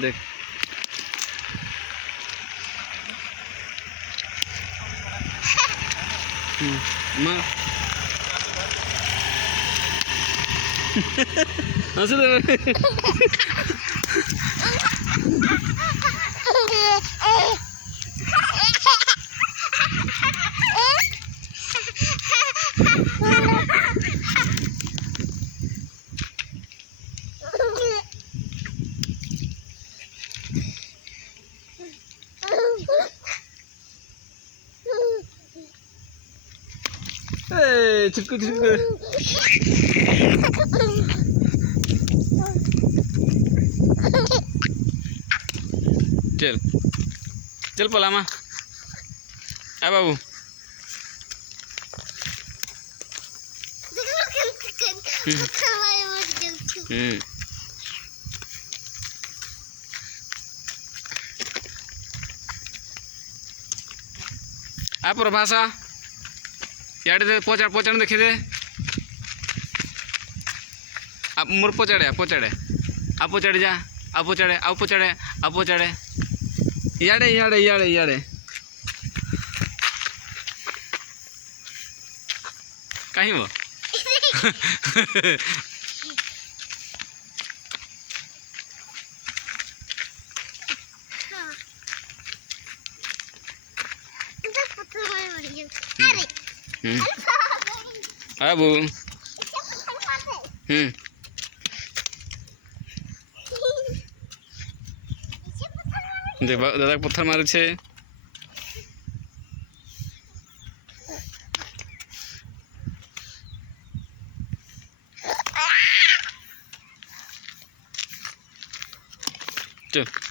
देख मग असं दे चिपकू चिपकू चल चल पलामा आ बाबू आ प्रभासा याडे पोचाड़ पोचाड़ देखी दे आप मोर पोचाड़े आ पोचाड़े जा आ पोचाड़े याडे याडे याडे याडे कहीं वो आबू दादा पत्थर मारे छे चल